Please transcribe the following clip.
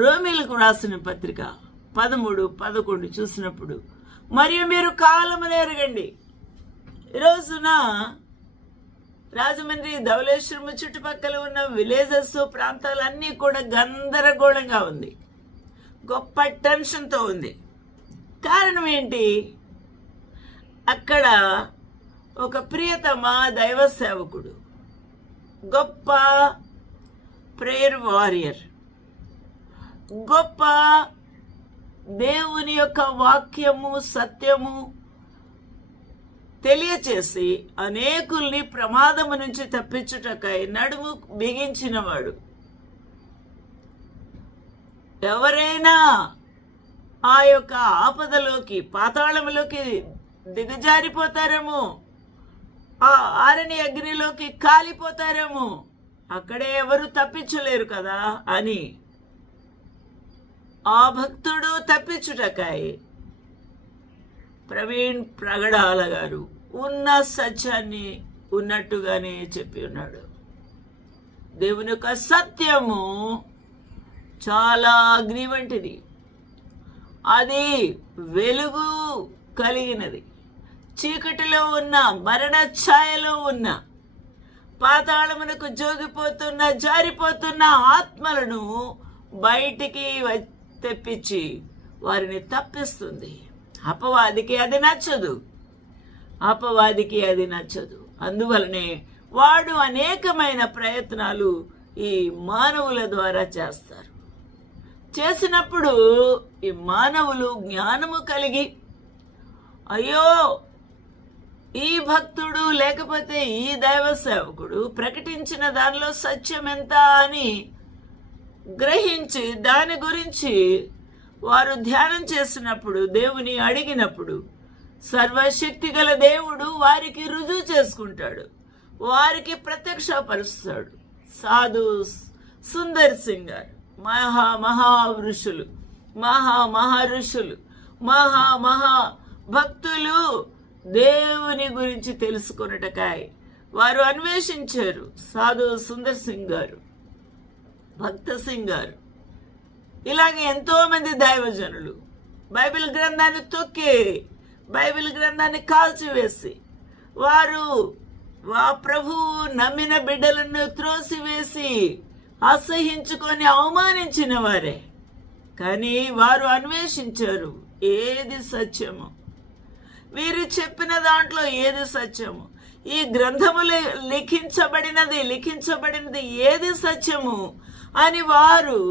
రోమిలకు రాసిన పత్రిక పదమూడు పదకొండు చూసినప్పుడు మరియు మీరు కాలమును ఎరగండి. ఈరోజున రోజున రాజమండ్రి ధవళేశ్వరము చుట్టుపక్కల ఉన్న విలేజెస్ ప్రాంతాలన్నీ కూడా గందరగోళంగా ఉంది. గొప్ప టెన్షన్తో ఉంది. కారణం ఏంటి? అక్కడ ఒక ప్రియతమ దైవ సేవకుడు గొప్ప ప్రేయర్ వారియర్ గొప్ప దేవుని యొక్క వాక్యము సత్యము తెలియచేసి అనేకుల్ని ప్రమాదము నుంచి తప్పించుటకై నడుము బిగించినవాడు. ఎవరైనా ఆ యొక్క ఆపదలోకి పాతాళములోకి దిగజారిపోతారేమో ఆ ఆరణి అగ్నిలోకి కాలిపోతారేమో అక్కడే ఎవరు తప్పించలేరు కదా అని ఆ భక్తుడు తప్పించుటకాయి. ప్రవీణ్ ప్రగడాల గారు ఉన్న సత్యాన్ని ఉన్నట్టుగానే చెప్పి ఉన్నాడు. దేవుని యొక్క సత్యము చాలా అగ్ని వంటిది అది వెలుగు కలిగినది. చీకటిలో ఉన్న మరణ ఛాయలో ఉన్న పాతాళమునకు జోగిపోతున్న జారిపోతున్న ఆత్మలను బయటికి వ- తెప్పించి వారిని తప్పిస్తుంది. అపవాదికి అది నచ్చదు. అపవాదికి అది నచ్చదు. అందువలనే వాడు అనేకమైన ప్రయత్నాలు ఈ మానవుల ద్వారా చేస్తారు. చేసినప్పుడు ఈ మానవులు జ్ఞానము కలిగి అయ్యో ఈ భక్తుడు లేకపోతే ఈ దైవ సేవకుడు ప్రకటించిన దానిలో సత్యం ఎంత అని గ్రహించి దాని గురించి వారు ధ్యానం చేసినప్పుడు దేవుని అడిగినప్పుడు సర్వశక్తి గల దేవుడు వారికి రుజువు చేసుకుంటాడు. వారికి ప్రత్యక్షపరుస్తాడు. సాధు సుందర్ సింగ్ గారు మహా మహావృషులు మహా మహా ఋషులు మహా మహా భక్తులు దేవుని గురించి తెలుసుకున్నటకాయ వారు అన్వేషించారు. సాధు సుందర్ సింగ్ గారు. భక్త సింగ్ గారు ఇలాగే ఎంతోమంది దైవజనులు బైబిల్ గ్రంథాన్ని తొక్కి బైబిల్ గ్రంథాన్ని కాల్చివేసి వారు వా ప్రభువు నమ్మిన బిడ్డలను త్రోసివేసి అసహించుకొని అవమానించిన వారే. కానీ వారు అన్వేషించారు ఏది సత్యము. వీరు చెప్పిన దాంట్లో ఏది సత్యము. ఈ గ్రంథములు లిఖించబడినది లిఖించబడినది ఏది సత్యము అని వారు